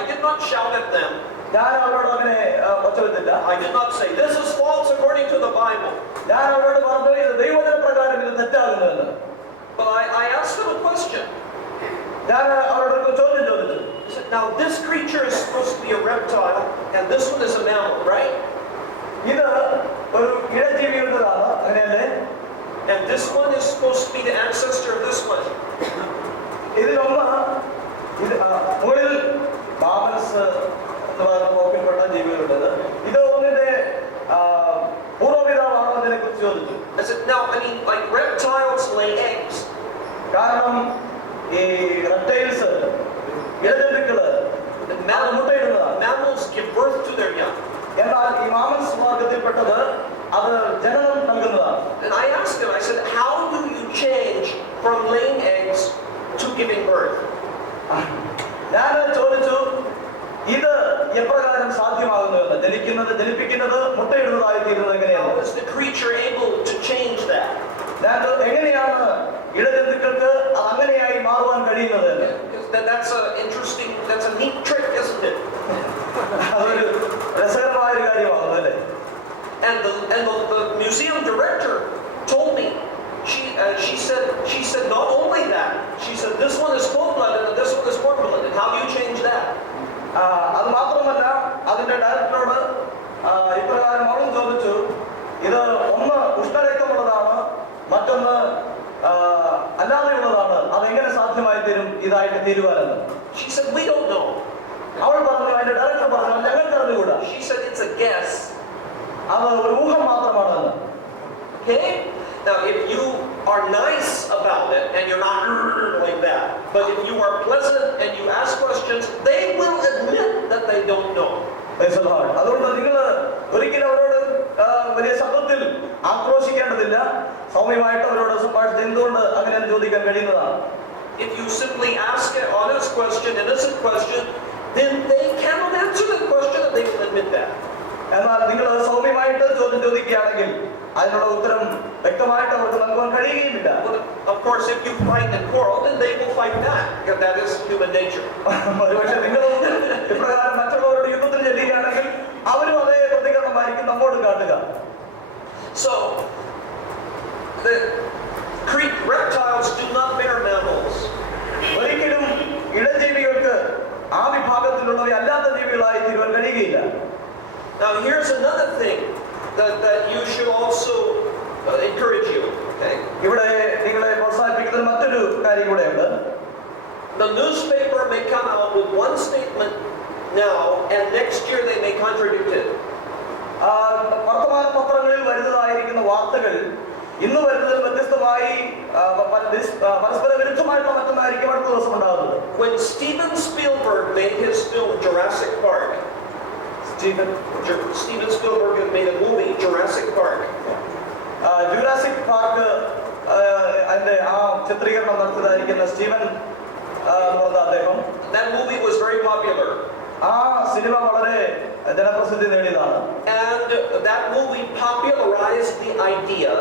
I did not shout at them. ഞാൻ അവരോട് അങ്ങനെ ഒച്ചവെച്ചില്ല. I did not say, this is false according to the Bible. ഞാൻ അവരോട് പറഞ്ഞു ഇത് ദൈവവചന പ്രകാരം ഇത് തെറ്റാകുന്നുവെന്ന്. But I asked them a question. ഞാൻ അവരോട് ചോദ്യം ചോദിച്ചു. Now this creature is supposed to be a reptile and this one is a mammal, right? ഇത് ഒരു ഇഴജീവിയുടേതാണ്, അങ്ങനെയല്ലേ? And this one is supposed to be the ancestor of this one. ഇതിലൊന്ന് ഇത് മുകളിൽ മാമൽസ് എന്ന് പറയുന്ന നോക്കപ്പെട്ട ജീവികളുടേത്. ഇത് ഒന്നിന്റെ പൂർവ്വപിതാവാണോ എന്നതിനെ കുറിച്ച് ചോദിച്ചു. I said, now, I mean, like reptiles lay eggs. കാരണം ഈ reptiles ഇഴജന്തുക്കള് മുട്ടയിടുന്നതാണ്. Mammals give birth to their young. എന്നാൽ ഈ മാമൽസ് വർഗത്തിൽപ്പെട്ടത് അത് ജനനം നൽകുന്നതാണ്. And I asked him, I said, how do you change from laying eggs to giving birth? ഞാൻ ചോദിച്ചു ഇത് എപ്രകാരം സാധ്യമാകുന്നുവെന്ന്. ജനിപ്പിക്കുന്നത് മുട്ടയിടുന്നതായി തീരുന്നത് എങ്ങനെയാണ്? How is the creature able to change that? ഞാൻ എങ്ങനെയാണ് ഇഴജന്തുക്കൾക്ക് അങ്ങനെയായി മാറുവാൻ കഴിയുന്നത്? That's a interesting, that's a neat trick, isn't it? അതൊരു രസകരമായ ഒരു കാര്യമാണ്, അല്ലേ? And the museum director told me, she said not only that, she said this one is full-blooded and this one is warm-blooded. How do you change that? അത് മാത്രമല്ല, അതിന്റെ ഡയറക്ടറോട് ഇപ്രകാരം അവളും ചോദിച്ചു, ഇത് ഒന്ന് ഉഷ്ണരക്തമുള്ളതാണ്, മറ്റൊന്ന് അല്ലാതെയുള്ളതാണ്, അതെങ്ങനെ സാധ്യമായി തീരും ഇതായിട്ട് തീരുവാനെന്ന്? She said we don't know. അവൾ പറഞ്ഞു, അതിന്റെ ഡയറക്ടർ പറഞ്ഞു, ഞങ്ങൾക്ക് അറിഞ്ഞുകൂടാ. She said it's a guess. അത് ഒരു ഊഹം മാത്രമാണെന്ന്. Okay? Now if you are nice about it and you're not like that, but if you are pleasant and you ask questions, they will admit that they don't know. അതുകൊണ്ട് നിങ്ങൾ ഒരിക്കലും അവരോട് വലിയ ശബ്ദത്തിൽ ആക്രോശിക്കേണ്ടതില്ല. സൗമ്യമായിട്ട് അവരോട് സംഭാഷിച്ച് എന്തുകൊണ്ട് അങ്ങനെ ചോദിക്കാൻ കഴിയുന്നതാണ്. If you simply ask an honest question, innocent question, then they cannot answer that question and they will admit that. എന്നാൽ നിങ്ങൾ സൗമ്യമായിട്ട് ചോദ്യം ചോദിക്കുകയാണെങ്കിൽ അതിനുള്ള ഉത്തരം വ്യക്തമായിട്ട് അവർക്ക് നൽകുവാൻ കഴിയുകയില്ല. Of course, if you fight and quarrel, then they will fight back, because that is human nature. ഒരുപക്ഷെ നിങ്ങൾ ഇപ്രകാരം മറ്റുള്ളവരോട് യുദ്ധത്തിൽ ചെല്ലുകയാണെങ്കിൽ അവരും അതേ പ്രതികരണമായിരിക്കും നമ്മോട് കാട്ടുക. So, the reptiles do not bear mammals. ഒരിക്കലും ഇഴജീവികൾക്ക് ആ വിഭാഗത്തിലുള്ളവ അല്ലാത്ത ജീവികളായി തീരുവാൻ കഴിയുകയില്ല. Now here's another thing that you should also encourage you. Okay? ഇവിടെ നിങ്ങളെ പ്രോത്സാഹിപ്പിക്കുന്ന മറ്റൊരു കാര്യം കൂടെയുണ്ട്. The newspaper may come out with one statement now and next year they may contradict it. വർത്തമാന പത്രങ്ങളിൽ വരുന്നതായിരിക്കുന്ന വാർത്തകൾ ഇന്ന് വരുന്നതിൽ വ്യത്യസ്തമായി പരസ്പര വിരുദ്ധമായിട്ടുള്ള മറ്റൊന്നായിരിക്കും അടുത്ത ദിവസം ഉണ്ടാകുന്നത്. When Steven Spielberg made his film Jurassic Park, Steven Spielberg has made a movie, Jurassic Park. Jurassic Park അതിന്റെ ആ ചിത്രീകരണം നടത്തിയതായിരിക്കുന്ന സ്റ്റീവൻ അദ്ദേഹം. That movie was very popular. ആ സിനിമ വളരെ ജനപ്രസിദ്ധി നേടിയതാണ്. And that movie popularized the idea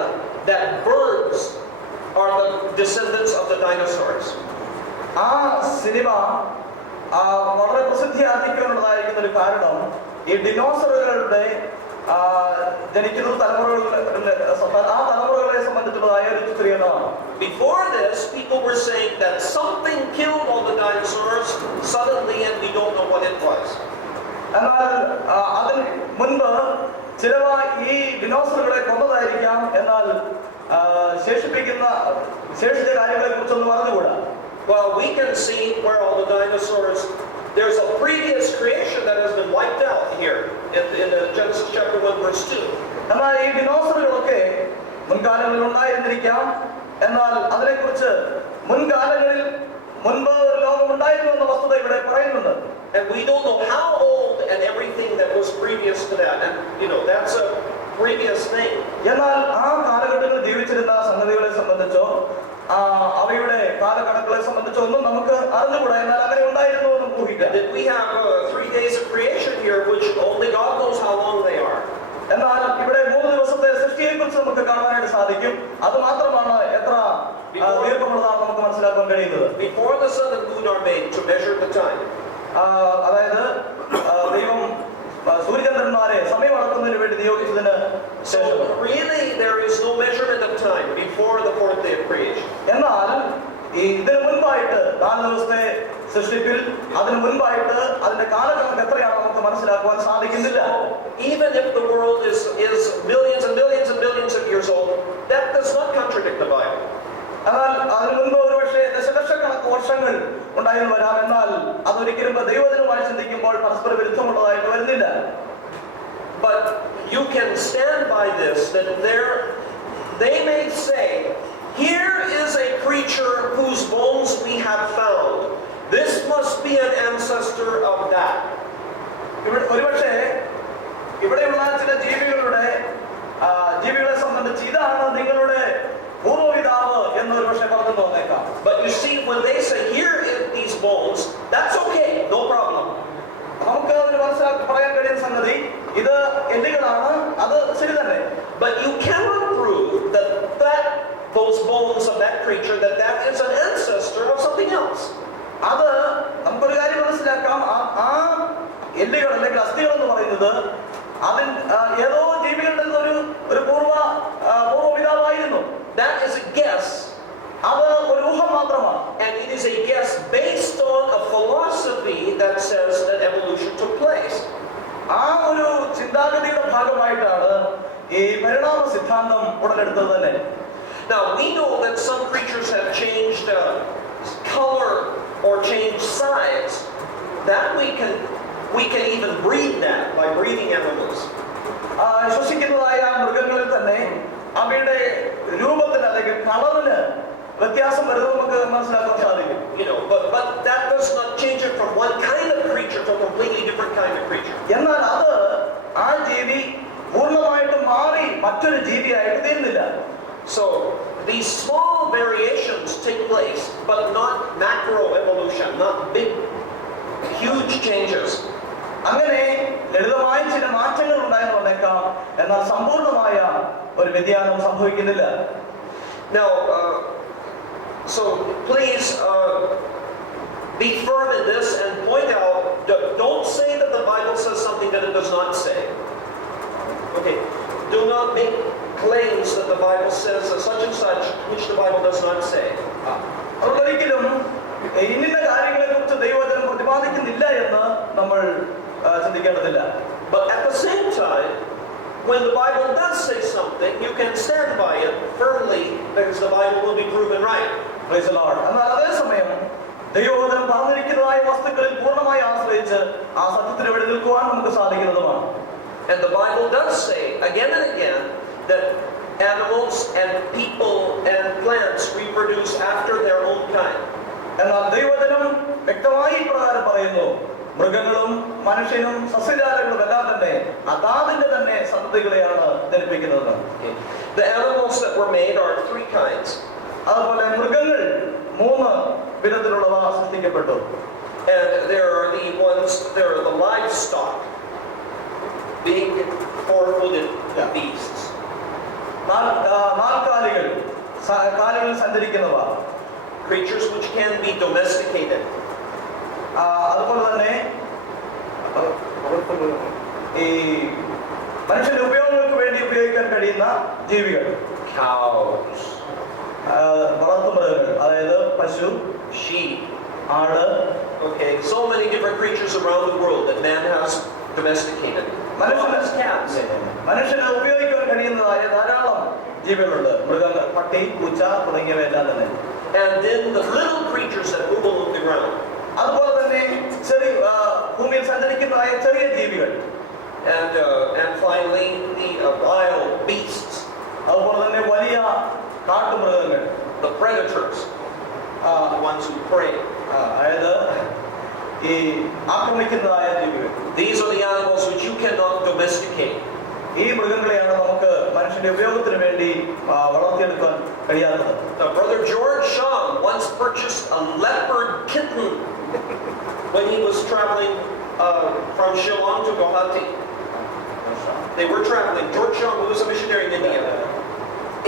that birds are the descendants of the dinosaurs. ആ cinema വളരെ പ്രസിദ്ധി ആർജിക്കാനുള്ളതായിരിക്കുന്ന ഒരു കാരണം ഈ ഡിനോസറുകളുടെ ജനിക്കുന്ന തലമുറകളെ സംബന്ധിച്ചുള്ളതായ ഒരു ചിത്രീകരണമാണ്. Before this, people were saying that something killed all the dinosaurs suddenly and we don't know what it was. എന്നാൽ അതിന് മുൻപ് ചിലവ ഈ ഡിനോസറുകളെ കൊന്നതായിരിക്കാം, എന്നാൽ ശേഷിച്ച കാര്യങ്ങളെ കുറിച്ചൊന്നും അറിഞ്ഞുകൂടാ. Well, we can see where all the dinosaurs, there's a previous creation that has been wiped out here in Genesis chapter 1 verse 2. എന്നാൽ ഈ ഡിനോസറുകളൊക്കെ മുൻകാലങ്ങളിൽ ഉണ്ടായിരുന്നിരിക്കാം, എന്നാൽ അതിനെക്കുറിച്ച് മുൻകാലങ്ങളിൽ മുൻപ് ഒരു ലോകം ഉണ്ടായിരുന്നു എന്ന വസ്തുത ഇവിടെ പറയുന്നുണ്ട്. And we don't know how old and everything that was previous to that, and that's a previous thing. എന്നാൽ ആ കാലഘട്ടങ്ങളിൽ ജീവിച്ചിരുന്ന സംഗതികളെ സംബന്ധിച്ചോ അവയുടെ കാലകണക്കുകളെ സംബന്ധിച്ചോ ഒന്നും നമുക്ക് അറിഞ്ഞുകൂടാ, എന്നാൽ അങ്ങനെ ഉണ്ടായിരുന്നു എന്ന് ഊഹിക്കാം. We have 3 days of creation here, which only God knows how long they are. എന്നാൽ ഇവിടെ 3 ദിവസത്തെ സൃഷ്ടിയെ കുറിച്ച് നമുക്ക് കാണാനായിട്ട് സാധിക്കും. അത് മാത്രമാണ് എത്ര ദീർഘമുള്ളതാണ് നമുക്ക് മനസ്സിലാക്കാൻ കഴിയുന്നത്. Before the sun and moon are made to measure the time. അതായത് So really there is no measurement of time before the fourth day of creation. എന്നാൽ ഇതിനു മുൻപായിട്ട് 4 ദിവസത്തെ സൃഷ്ടിപ്പിൽ അതിനു മുൻപായിട്ട് അതിന്റെ കാലഘട്ടം എത്രയാണെന്ന് നമുക്ക് മനസ്സിലാക്കുവാൻ സാധിക്കുന്നില്ല. Even if the world is millions and millions and millions of years old, that does not contradict the Bible. എന്നാൽ അതിനു മുൻപ് ഒരുപക്ഷെ ദശലക്ഷക്കണക്ക് വർഷങ്ങൾ ഉണ്ടായെന്ന് വരാം. എന്നാൽ അതൊരിക്കലും ദൈവജനമായി ചിന്തിക്കുമ്പോൾ പരസ്പര വിരുദ്ധമുള്ളതായിട്ട് വരുന്നില്ല. But you can stand by this, that they may say, here is a creature whose bones we have found. This must be an ancestor of that. ഒരുപക്ഷെ ഇവിടെയുള്ള ചില ജീവികളെ സംബന്ധിച്ച് ഇതാണ് നിങ്ങളുടെ പൂർവ്വപിതാവ് എന്നൊരു പക്ഷെ പറഞ്ഞു തോന്നേക്കാം. But you see, when they say here is these bones, that's okay, no problem. നമുക്ക് അതിന് മനസ്സിലാക്കി പറയാൻ കഴിയുന്ന സംഗതി ഇത് എല്ലുകളാണ്, അത് ശരി തന്നെ. But you cannot prove that those bones of that creature, that is an ancestor of something else. അത് നമുക്കൊരു കാര്യം മനസ്സിലാക്കാം, ആ എല്ലുകൾ അല്ലെങ്കിൽ അസ്ഥികൾ എന്ന് പറയുന്നത് അതിൽ ഏതോ ജീവികളുടെ ഒരു പൂർവ്വപിതാവായിരുന്നു. That is a guess. അത് ഒരു ഊഹം മാത്രമാണ്. And it is a guess based on a philosophy that says that evolution took place. ആ ഒരു ചിന്താഗതിയുടെ ഭാഗമായിട്ടാണ് ഈ പരിണാമ സിദ്ധാന്തം ഉടലെടുത്തത് തന്നെ. Now we know that some creatures have changed color or changed size. That we can even breed that by breeding animals. ശ്വസിക്കുന്നതായ മൃഗങ്ങളിൽ തന്നെ അവയുടെ രൂപത്തിന് അല്ലെങ്കിൽ കളറിന് വ്യത്യാസം വരുന്നത് നമുക്ക് മനസ്സിലാക്കാൻ സാധിക്കും. But that does not change it from one kind of creature to a completely different kind of creature. എന്നാൽ അത് ആ ജീവി പൂർണ്ണമായിട്ടും മാറി മറ്റൊരു ജീവിയായിട്ട് തീരുന്നില്ല. So these small variations take place, but not macro evolution, not big, huge changes. അങ്ങനെ ലളിതമായ ചില മാറ്റങ്ങൾ ഉണ്ടായെന്ന് വന്നേക്കാം, എന്നാൽ സമ്പൂർണമായ ഒരു വ്യതിയാനം സംഭവിക്കുന്നില്ല. Now, so please be firm in this and point out. Don't say that the Bible says something that it does not say. Okay. Do not make claims that the Bible says such and such, which the Bible does not say. ഒരിക്കലും ഇന്ന കാര്യങ്ങളെ കുറിച്ച് ദൈവവചനം പ്രതിപാദിക്കുന്നില്ല എന്ന് നമ്മൾ ചിന്തിക്കേണ്ടതില്ല. But at the same time, when the Bible does say something, you can stand by it firmly because the Bible will be proven right. Praise the Lord. എന്നാൽ അതേസമയം ദൈവവചനം പറഞ്ഞിരിക്കുന്നതായ വസ്തുക്കളിൽ പൂർണ്ണമായി ആശ്രയിച്ച് ആ സത്യത്തിന് വേണ്ടി നിൽക്കുവാൻ നമുക്ക് സാധിക്കുന്നതുമാണ്. And the Bible does say again and again that animals and people and plants reproduce after their own kind. എന്നാൽ ദൈവവചനം വ്യക്തമായി ഇപ്രകാരം പറയുന്നു, മൃഗങ്ങളും മനുഷ്യനും സസ്യജാലങ്ങളും എല്ലാം തന്നെ അതാതിന്റെ തന്നെ സന്തതികളെയാണ് ജനിപ്പിക്കുന്നത്. The animals that were made are 3 kinds. അതുപോലെ മൃഗങ്ങൾ 3 വിധത്തിലുള്ളവ സൃഷ്ടിക്കപ്പെട്ടു. And there are the livestock, big 4-footed beasts. നാൽക്കാലികൾ, കാലുകളിൽ സഞ്ചരിക്കുന്നവ, creatures which can be domesticated. അതുപോലെ തന്നെ ഈ മനുഷ്യന്റെ ഉപയോഗങ്ങൾക്ക് വേണ്ടി ഉപയോഗിക്കാൻ കഴിയുന്ന ജീവികൾ, Cows, വളർത്തുമൃഗങ്ങൾ, അതായത് പശു, sheep, ആട്. Okay, so many different creatures around the world that man has domesticated. Cats. മനുഷ്യന് ഉപയോഗിക്കാൻ കഴിയുന്നതായ ധാരാളം ജീവികളുണ്ട്. മൃഗങ്ങൾ, പട്ടി, പൂച്ച തുടങ്ങിയവയെല്ലാം തന്നെ. And then the little creatures that move along the ground. അതുപോലെ തന്നെ ചെറിയ ഭൂമിയിൽ സഞ്ചരിക്കുന്നതായ ചെറിയ ജീവികൾ. And finally the wild beasts. അതുപോലെ തന്നെ വലിയ കാട്ടുമൃഗങ്ങൾ, the predators, the ones who prey. അതായത് ഈ ആക്രമിക്കുന്നതായ ജീവികൾ. These are the animals which you cannot domesticate. ഈ മൃഗങ്ങളെയാണ് നമുക്ക് മനുഷ്യന്റെ ഉപയോഗത്തിന് വേണ്ടി വളർത്തിയെടുക്കാൻ കഴിയാത്തത്. Now, Brother George Shaw once purchased a leopard kitten when he was traveling from Shillong to Guwahati. They were traveling. George Shaw, who was a missionary in India,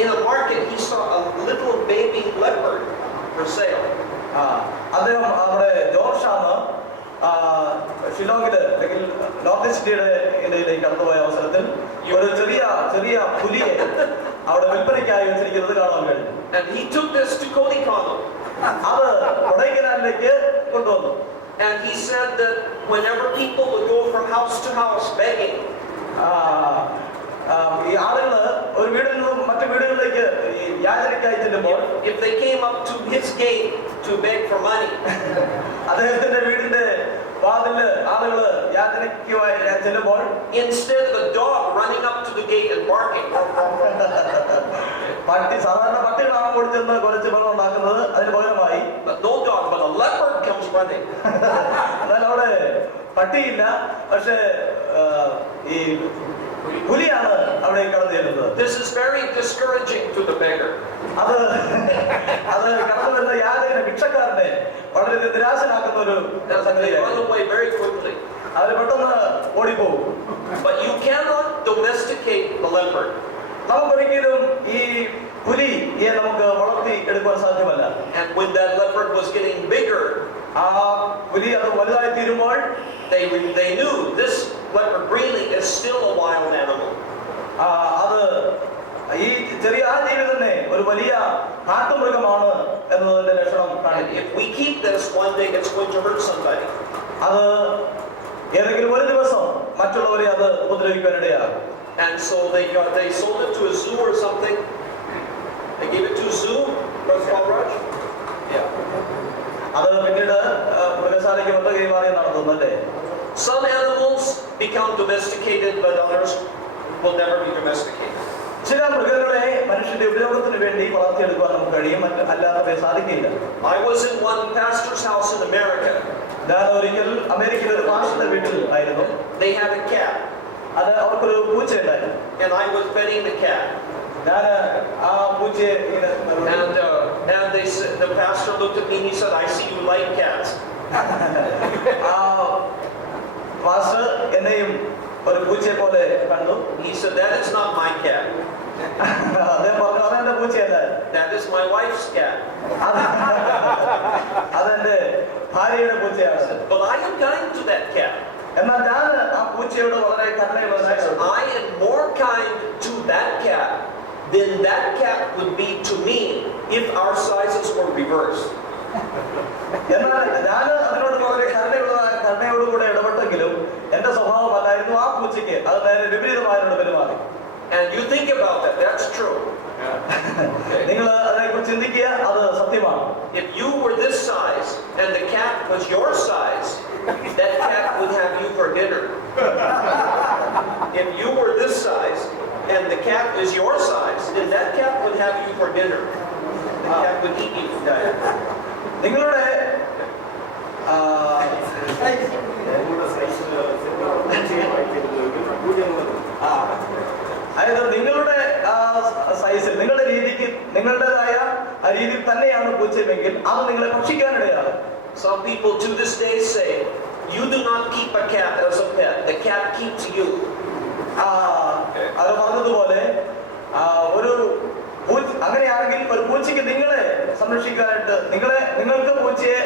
in a market he saw a little baby leopard for sale. അദ്ദേഹം അവിടെ George ഷാന്ന് ഷിലോങ്ങില് അല്ലെങ്കിൽ north സിറ്റിയുടെ ഇടയിലേക്ക് കടന്നുപോയ അവസരത്തിൽ ഒരു ചെറിയ ചെറിയ പുലിയെ അവിടെ വിൽപ്പനയ്ക്കായി വെച്ചിരിക്കുന്നത് കാണാൻ കഴിഞ്ഞു. And he took this to Kodikano. അത് കൊടൈക്കനാലിലേക്ക് കൊണ്ടുവന്നു. And he said that whenever people would go from house to house begging, ഈ ആളുകള് ഒരു വീടിൽ നിന്നും മറ്റു വീടുകളിലേക്ക് ഈ യാചനയ്ക്കായി ചെല്ലുമ്പോൾ, if they came up to his gate to beg for money, അദ്ദേഹത്തിന്റെ വീടിന്റെ വാതില് ആളുകള് യാചനയ്ക്ക് ചെല്ലുമ്പോൾ, instead of a dog running up to the gate and barking, പട്ടി സാധാരണ പട്ടികളാണ് കൂടി ചെന്ന് കുറച്ച് വെള്ളം ഉണ്ടാക്കുന്നത്, അതിന് പകരമായി no dog but a leopard comes running. എന്നാൽ അവിടെ പട്ടിയില്ല, പക്ഷേ ഈ പുലിയാണ് അവിടെ കടന്നു ചെല്ലുന്നത്. This is very discouraging to the beggar. അത് കടന്നു വരുന്ന യാചകനെ ഭിക്ഷക്കാരനെ വളരെ നിരാശനാക്കുന്ന ഒരു സംഗതിയാണ്. Run away very quickly. അവര് പെട്ടെന്ന് ഓടിപ്പോകും. But you cannot domesticate the leopard. നമുക്കൊരിക്കലും ഈ പുലിയെ നമുക്ക് വളർത്തി എടുക്കുവാൻ സാധ്യമല്ല. And when that leopard was getting bigger, ആ പുലി അത് വലുതായി തീരുമ്പോൾ they knew this leopard really is still a wild animal. അത് ഈ ചെറിയ ആ ജീവി തന്നെ ഒരു വലിയ കാട്ടുമൃഗമാണ് എന്നതിന്റെ ലക്ഷണം And കാണിക്കും. if we keep this, one day it's going to hurt somebody. അത് ഏതെങ്കിലും ഒരു ദിവസം മറ്റുള്ളവരെ അത് ഉപദ്രവിക്കാനിടയാകും. And so they sold it to a zoo or something. They gave it to a zoo, Brother Paulraj? Yeah. അത് പിന്നീട് മൃഗശാലയ്ക്ക് മൊത്തം കൈമാറി നടത്തുന്നു അല്ലേ? Some animals become domesticated, but others will never be domesticated. ചില മൃഗങ്ങളെ മനുഷ്യന്റെ ഉപയോഗത്തിന് വേണ്ടി വളർത്തിയെടുക്കുവാൻ നമുക്ക് കഴിയും, അല്ലാതെ സാധിക്കില്ല. I was in one pastor's house in America. ഞാൻ ഒരിക്കൽ അമേരിക്കയിലെ ഒരു പാസ്റ്ററുടെ വീട്ടിൽ ആയിരുന്നു. They had a cat. അത് അവർക്കൊരു പൂച്ചയുണ്ടായിരുന്നു. And I was petting the cat. ഞാൻ ആ പൂച്ചയെ and the pastor looked at me and he said, I see you like cats. Pastor എന്നെയും ഒരു പൂച്ചയെ പോലെ കണ്ടു. He said, that is not my cat. അദ്ദേഹം പറഞ്ഞു, അതെന്റെ പൂച്ചയല്ല, that is my wife's cat. അതെന്റെ ഭാര്യയുടെ പൂച്ചയാണ്. But I am kind to that cat. എന്നാൽ ഞാൻ ആ പൂച്ചയോട് വളരെ കരുണയുള്ളവനായിരുന്നു. I am more kind to that cat than that cat would be to me if our sizes were reversed. എന്നാൽ ഞാൻ അതിനോട് വളരെ കരുണയോടുകൂടെ ഇടപെട്ടെങ്കിലും എന്റെ സ്വഭാവം അല്ലായിരുന്നു ആ പൂച്ചയ്ക്ക് അത് നേരെ വിപരീതമായതിനോട് പെരുമാറി. And you think about that, that's true. നിങ്ങൾ അതിനെക്കുറിച്ച് ചിന്തിക്കുക, അത് സത്യമാണ്. If you were this size and the cat was your size, that cat would have you for dinner. If you were this size and the cat is your size, then that cat would have you for dinner. The cat would eat you. നിങ്ങളുടെ അതായത് നിങ്ങളുടെ സൈസിൽ നിങ്ങളുടെ രീതിക്ക് നിങ്ങളുടേതായ ആ രീതിയിൽ തന്നെയാണ് പൂച്ചയെങ്കിൽ അത് നിങ്ങളെ ഭക്ഷിക്കാനിടയാണ്. Some people to this day say, you do not keep a cat as a pet, the cat keeps you. അത് പറഞ്ഞതുപോലെ ഒരു അങ്ങനെയാണെങ്കിൽ ഒരു പൂച്ചയ്ക്ക് നിങ്ങളെ സംരക്ഷിക്കാനായിട്ട് നിങ്ങൾക്ക് പൂച്ചയെ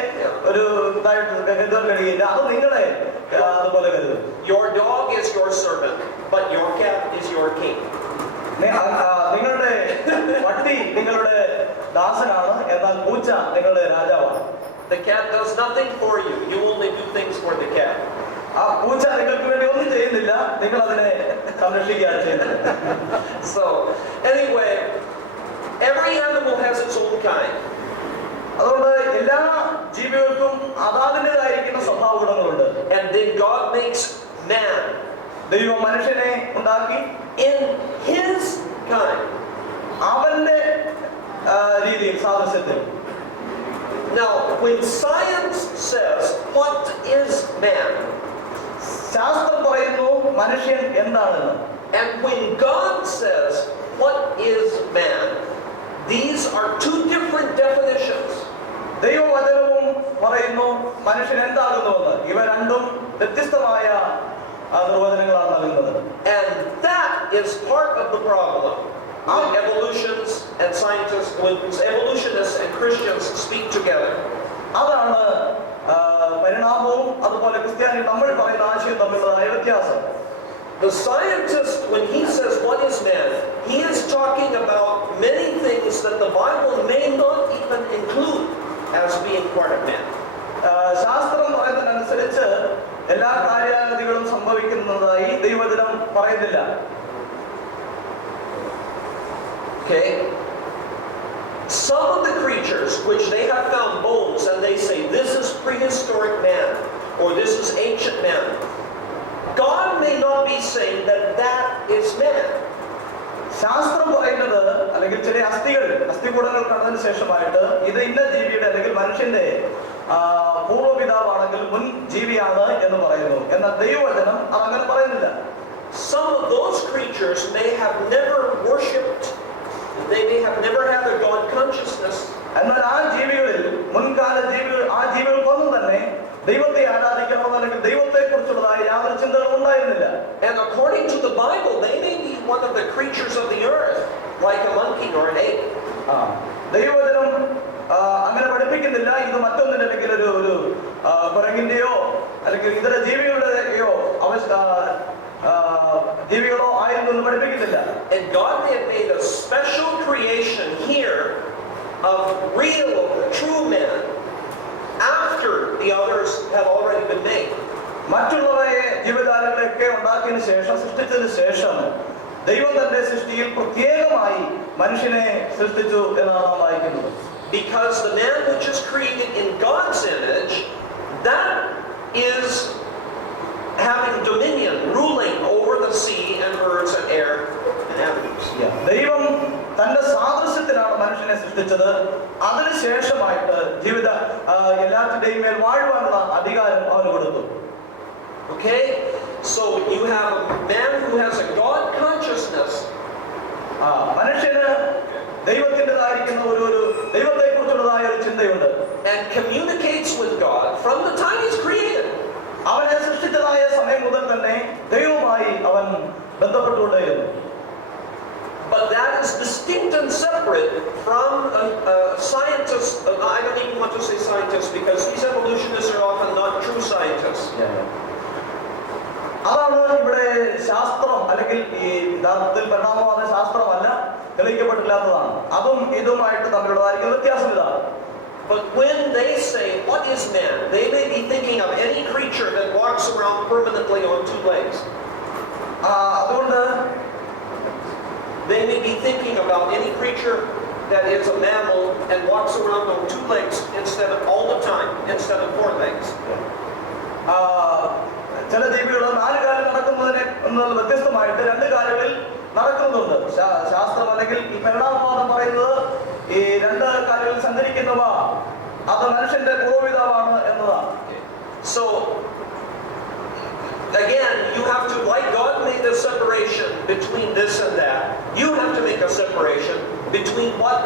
ഒരു ഇതായിട്ട് കരുതാൻ കഴിയില്ല, അത് നിങ്ങളെ അതുപോലെ കരുതും. Your dog is your servant, but your cat is your king. നിങ്ങളുടെ പട്ടി നിങ്ങളുടെ ദാസനാണ്, എന്നാൽ പൂച്ച നിങ്ങളുടെ രാജാവാണ്. The cat does nothing for you, you only do things for the cat. ആ പൂച്ച നിങ്ങൾക്ക് വേണ്ടി ഒന്നും ചെയ്യുന്നില്ല, നിങ്ങൾ അതിനെ സംരക്ഷിക്കുകയാണ് ചെയ്യുന്നത്. So anyway, every animal has its own kind. അതുകൊണ്ട് എല്ലാ ജീവികൾക്കും അതാതിൻ്റെതായിരിക്കുന്ന സ്വഭാവ ഗുണങ്ങളുണ്ട്. And then God makes man. ദൈവം മനുഷ്യനെ ഉണ്ടാക്കി in his kind. അവന്റെ രീതിയിൽ സാദൃശ്യത്തിൽ. Now, when science says, what is man? ശാസ്ത്രം പറയുന്നു മനുഷ്യൻ എന്താണെന്ന്. And when God says, what is man? These are two different definitions. ദൈവവചനവും പറയുന്നു മനുഷ്യൻ എന്താകുന്നുവെന്ന്. ഇവ രണ്ടും വ്യത്യസ്തമായ നിർവചനങ്ങളാണ് നൽകുന്നത്. And that is part of the problem. When evolutionists and scientists, when evolutionists and Christians speak together. അതാണ് പരിണാമവും അതുപോലെ ക്രിസ്ത്യാനി നമ്മൾ പറയുന്ന ആശയം ആശയം തമ്മിലുള്ളതായ വ്യത്യാസം. The scientist, when he says what is man, he is talking about many things that the Bible may not even include as being part of man. ശാസ്ത്രം പറയുന്നതിനനുസരിച്ച് എല്ലാ കാര്യാഗതികളും സംഭവിക്കുന്നതായി ദൈവവചനം പറയുന്നില്ല. Okay? Some of the creatures which they have found bones and they say this is prehistoric man or this is ancient man, God may not be saying that that is man. ശാസ്ത്രം പറയുന്നത് അല്ലെങ്കിൽ ചില അസ്ഥികൂടങ്ങൾ കണ്ടതിന് ശേഷമായിട്ട് ഇത് ഇന്ന ജീവിയുടെ അല്ലെങ്കിൽ മനുഷ്യന്റെ പൂർവ്വപിതാവാണെങ്കിൽ മുൻ ജീവിയാണ് എന്ന് പറയുന്നു. എന്നാൽ ദൈവവചനം അതങ്ങനെ പറയുന്നില്ല. Some of those creatures may have never worshipped, they may have never had a God consciousness. എന്നാൽ ആ ജീവികളിൽ മുൻകാല ജീവികൾക്കൊന്നും തന്നെ ദൈവത്തെ ആരാധിക്കണമെന്ന് അല്ലെങ്കിൽ ദൈവത്തെ കുറിച്ചുള്ളതായ യാതൊരു ചിന്തകളും ഉണ്ടായിരുന്നില്ല. And according to the Bible, they may be one of the creatures of the earth, like a monkey or an ape. ദൈവവചനം അങ്ങനെ പഠിപ്പിക്കുന്നില്ല. ഇത് മറ്റൊന്നിന്റെ അല്ലെങ്കിൽ ഒരു കുരങ്ങിന്റെയോ അല്ലെങ്കിൽ ഇതര ജീവികളുടെയോ ജീവികളോ ആയിരുന്നു എന്ന് പഠിപ്പിക്കുന്നില്ല. And God may have made a special creation here of real, true men after the others have already been made. മറ്റുള്ളവയെ ജീവജാലങ്ങളെയൊക്കെ ഉണ്ടാക്കിയതിനു ശേഷം സൃഷ്ടിച്ചതിന് ശേഷം ദൈവം തന്റെ സൃഷ്ടിയിൽ പ്രത്യേകമായി മനുഷ്യനെ സൃഷ്ടിച്ചു എന്നാണ് നാം വായിക്കുന്നത്. Because the man which is created in God's image, that is having dominion, ruling over the sea and birds and air and animals. ദൈവം തന്റെ സാദൃശ്യത്തിലാണ് മനുഷ്യനെ സൃഷ്ടിച്ചത്. അതിനുശേഷമായിട്ട് ജീവിത എല്ലാത്തിന്റെയും മേൽ വാഴുവാനുള്ള അധികാരം അവന് കൊടുത്തു. Okay, so you have a man who has a God consciousness. മനുഷ്യന് ദൈവത്തിൻ്റെതായിരിക്കുന്ന ഒരു ദൈവത്തെ കുറിച്ചുള്ളതായ ഒരു ചിന്തയുണ്ട്. And communicates with God from the time he's created. അവനെ സൃഷ്ടിച്ചതായ സമയം മുതൽ തന്നെ ദൈവവുമായി അവൻ ബന്ധപ്പെട്ടുകൊണ്ടേയിരുന്നു. But that is distinct and separate from a scientist. I don't even want to say scientist because these evolutionists are often not true scientists. അതാണ് ഇവിടെ ശാസ്ത്രം അല്ലെങ്കിൽ ഈ യഥാർത്ഥത്തിൽ പരിണാമവാദ ശാസ്ത്രമല്ല, തെളിയിക്കപ്പെട്ടില്ലാത്തതാണ്. അതും ഇതുമായിട്ട് തമ്മിലുള്ളതായിരിക്കും വ്യത്യാസം ഇതാണ്. But when they say, what is man? They may be thinking of any creature that walks around permanently on two legs. അതുകൊണ്ട് they may be thinking about any creature that is a mammal and walks around on two legs instead of all the time, instead of four legs. ചില ജീവികൾ 4 കാലിൽ നടക്കുന്നതിനെ വ്യത്യസ്തമായിട്ട് 2 കാലുകളിൽ നടക്കുന്നുണ്ട്. ശാസ്ത്രം അല്ലെങ്കിൽ ഈ പരിണാമവാദം പറയുന്നത് ഈ 2 കാലുകളിൽ സഞ്ചരിക്കുന്നവ അത് മനുഷ്യന്റെ പൂർവ്വപിതാവാണ് എന്നതാണ്. So again, you have to, like God made a separation between this and that, you have to make a separation between what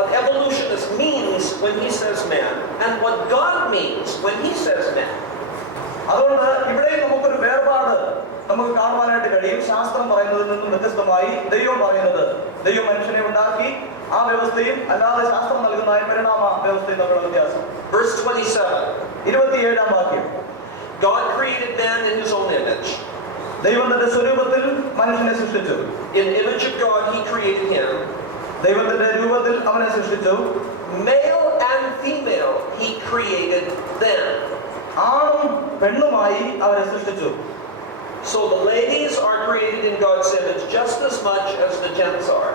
an evolutionist means when he says man and what God means when he says man. അതുകൊണ്ട് ഇവിടെയും നമുക്കൊരു വേർപാട് നമുക്ക് കാണുവാനായിട്ട് കഴിയും. ശാസ്ത്രം പറയുന്നതിൽ നിന്നും വ്യത്യസ്തമായി ദൈവം പറയുന്നത്, ദൈവം മനുഷ്യനെ ഉണ്ടാക്കി, ആ വ്യവസ്ഥയും അല്ലാതെ ശാസ്ത്രം നൽകുന്ന പരിണാമ വ്യവസ്ഥയും തമ്മിലുള്ള വ്യത്യാസം. Verse 27. 27-ാം വാക്യം. God created man in his own image. ദൈവം തന്റെ സ്വരൂപത്തിൽ മനുഷ്യനെ സൃഷ്ടിച്ചു. In the image of God he created him. ദൈവത്തിന്റെ രൂപത്തിൽ അവനെ സൃഷ്ടിച്ചു. Male and female he created them. ആണും പെണ്ണുമായി അവരെ സൃഷ്ടിച്ചു. So the ladies are created in God's image just as much as the gents are.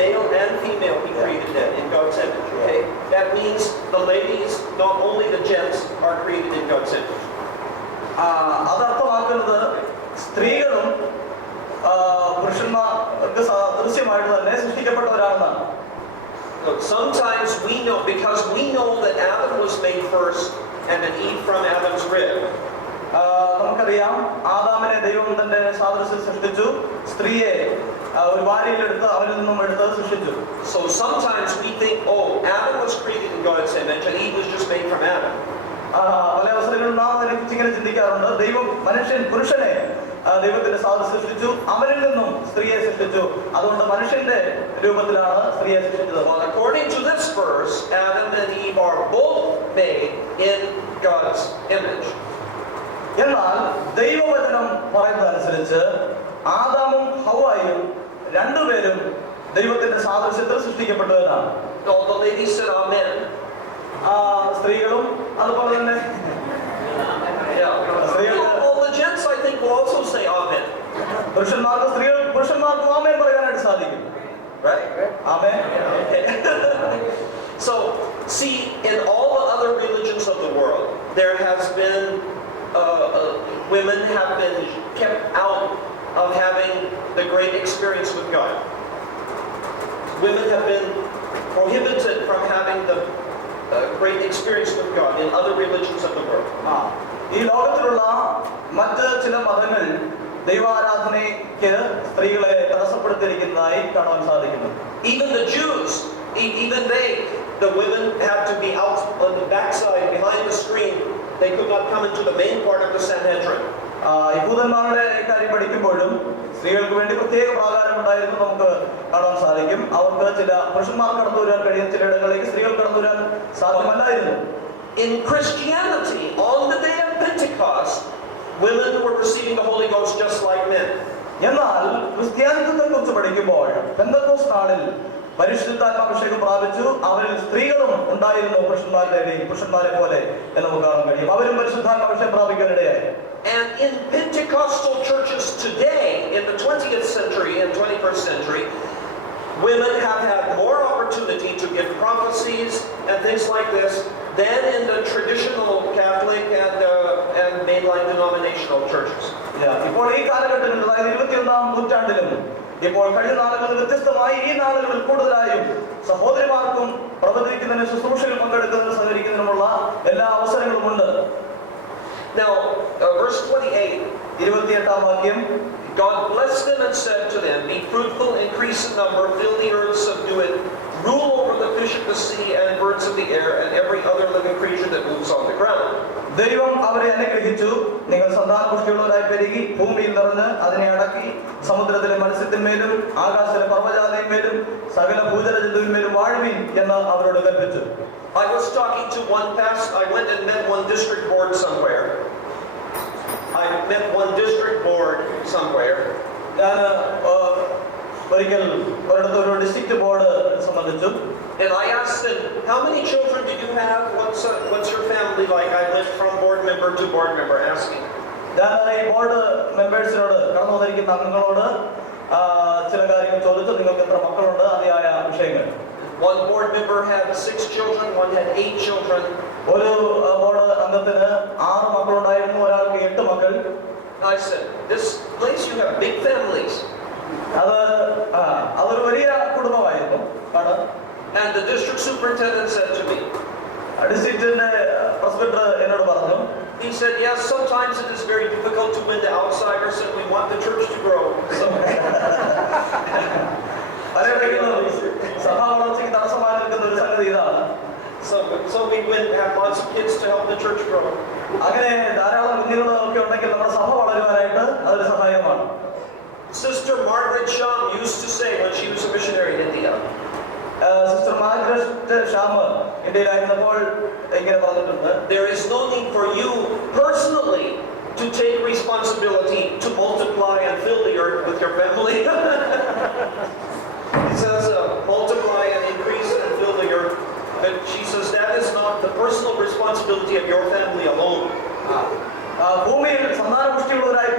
Male and female he created them in God's image. Okay? That means the ladies, not only the gents, are created in God's image. അതർത്ഥമാക്കുന്നത് സ്ത്രീകളും പുരുഷന്മാർക്ക് ദൃശ്യമായിട്ട് തന്നെ സൃഷ്ടിക്കപ്പെട്ടവരാണെന്നാണ്. Sometimes we know, because we know that Adam was made first and then Eve from Adam's rib. നമുക്കറിയാം ആദാമിനെ ദൈവം തന്റെ സാദൃശ്യത്തിൽ സൃഷ്ടിച്ചു, സ്ത്രീയെ ഒരു ഭാര്യയിലെടുത്ത് അവരിൽ നിന്നും എടുത്ത് സൃഷ്ടിച്ചു. So sometimes we think, oh, Adam was created in God's image and Eve was just made from Adam. പല അവസരങ്ങളിലും നാം ഇങ്ങനെ ചിന്തിക്കാറുണ്ട്. ദൈവം പുരുഷനെ ദൈവത്തിന്റെ സാദൃശ്യം സൃഷ്ടിച്ചു, അവരിൽ നിന്നും സ്ത്രീയെ സൃഷ്ടിച്ചു, അതുകൊണ്ട് മനുഷ്യന്റെ രൂപത്തിലാണ് സ്ത്രീയെ സൃഷ്ടിച്ചത്. Well, according to this verse, Adam and Eve are both made in God's image. എന്നാൽ ദൈവവചനം പറയുന്നതനുസരിച്ച് ആദാമും ഹവ്വായും രണ്ടുപേരും ദൈവത്തിന്റെ സാദൃശ്യത്തിൽ സൃഷ്ടിക്കപ്പെട്ടവരാണ്. All the ladies said amen. സ്ത്രീകളും അതുപോലെ തന്നെ All the gents, I think, will also say amen. പുരുഷന്മാർക്കും ആമേൻ പറയാനായിട്ട് സാധിക്കും. Right? Amen. Okay. So, see, in all the other religions of the world, there has been women have been kept out of having the great experience with God. Women have been prohibited from having the great experience with God in other religions of the world. ഈ ലോകത്തിലുള്ള മറ്റ് ചില മതങ്ങൾ ദൈവാരാധനയ്ക്ക് സ്ത്രീകളെ തടസ്സപ്പെടുത്തിയിരിക്കുന്നതായി കാണാൻ സാധിക്കുന്നു. Even the Jews, even they, the women have to be out on the backside behind the screen. They could not come into the main part of the Sanhedrin. യഹൂദന്മാരുടെ കാര്യം പഠിക്കുമ്പോഴും സ്ത്രീകൾക്ക് വേണ്ടി പ്രത്യേക പ്രാകാരം ഉണ്ടായിരുന്നു നമുക്ക് കാണാൻ സാധിക്കും. അവർക്ക് ചില പുരുഷന്മാർ കടന്നു വരാൻ കഴിയും, ചിലയിടങ്ങളിലേക്ക് സ്ത്രീകൾ കടന്നു വരാൻ സാധ്യമല്ലായിരുന്നു. In Christianity, on the day of Pentecost, women were receiving the Holy Ghost just like men. എന്നാൽ ക്രിസ്ത്യാനിത്വത്തെ കുറിച്ച് പഠിക്കുമ്പോൾ പെന്തക്കോസ്ത് നാളിൽ പരിശുദ്ധാത്മാഭിഷേകം പ്രാപിച്ചു അവരിൽ സ്ത്രീകളും ഉണ്ടായിരുന്നു പുരുഷന്മാരെ പോലെ എന്ന് നമുക്ക് കാണാൻ കഴിയും. അവരും പരിശുദ്ധാത്മാഭിഷേകം പ്രാപിക്കാനിടയായി. And in Pentecostal churches today, in the 20th century and 21st century, women have had more opportunity to give prophecies and things like this than in the traditional Catholic and mainline denominational churches. ഇപ്പോൾ ഈ കാലഘട്ടത്തിൽ, അതായത് 21ാം നൂറ്റാണ്ടിലും ഇപ്പോൾ കഴിഞ്ഞ നാളുകളിൽ വ്യത്യസ്തമായി ഈ നാളുകളിൽ കൂടുതലായും സഹോദരിമാർക്കും പ്രവചിക്കുന്നതിന്, ശുശ്രൂഷയിൽ പങ്കെടുക്കുന്നതിന്, സഹകരിക്കുന്നതിനുമുള്ള എല്ലാ അവസരങ്ങളും ഉണ്ട്. Now, verse 28, 28ാം വാക്യം, God blessed them and said to them, be fruitful, increase in number, fill the earth, subdue it, rule over the fish of the sea and birds of the air and every other living creature that moves on the ground. ദൈവം അവരെ അനുഗ്രഹിച്ചു, നിങ്ങൾ സന്താനപുഷ്ടിയുള്ളവരായി പെരുകി ഭൂമിയിൽ നിറഞ്ഞ് അതിനെ അടക്കി സമുദ്രത്തിലെ മത്സ്യത്തിന്മേലും ആകാശത്തിലെ പർവ്വജാതിന്മേലും സകല ഭൂചരജന്തുവിന്മേലും വാഴുവിൻ എന്ന് അവരോട് കൽപ്പിച്ചു. I was talking to one pastor. I went and met one district board somewhere. ഞാൻ ഒരിക്കൽ ഒരിടത്ത് ഒരു ഡിസ്ട്രിക്ട് ബോർഡ് സംബന്ധിച്ചു. And I asked them, how many children did you have? What's your family like? I went from board member to board member asking. ഞാൻ ഈ board മെമ്പേഴ്സിനോട്, കടന്നു വന്നിരിക്കുന്ന അംഗങ്ങളോട് ചില കാര്യങ്ങൾ ചോദിച്ചു. നിങ്ങൾക്ക് എത്ര മക്കളുണ്ട്? അതിയായ വിഷയങ്ങൾ. One board member had 6 children, one had 8 children. ഒരു ബോർഡ് അംഗത്തിന് 6 മക്കളുണ്ടായിരുന്നു, ഒരാൾക്ക് 8 മക്കൾ. I said, this place you have big families. അതൊരു വലിയ കുടുംബമായിരുന്നു. And the district superintendent said to me, ഡിസ്ട്രിക്റ്റിന്റെ പ്രസിഡന്റ് എന്നോട് പറഞ്ഞു, he said, yes, sometimes it is very difficult to win the outsiders and we want the church to grow. സഭാ വളർച്ചയ്ക്ക് തടസ്സമായി നിൽക്കുന്ന ഒരു സംഗതി ഇതാണ്. So we have lots of kids to help the church grow. അങ്ങനെ ധാരാളം കുഞ്ഞുങ്ങളൊക്കെ ഉണ്ടെങ്കിൽ നമ്മുടെ സഭ വളരുവാനായിട്ട് അതൊരു സഹായമാണ്. Sister Margaret Sham used to say when she was a missionary in India. Sister Margaret ഷാം ഇന്ത്യയിലായിരുന്നപ്പോൾ ഇങ്ങനെ പറഞ്ഞിട്ടുണ്ട്, there is no need for you personally to take responsibility to multiply and fill the earth with your family. It says multiply and increase and fill the earth. But she says that is not the personal responsibility of your family alone. ഭൂമിയിൽ സന്താനപുഷ്ടിയുള്ളവരായി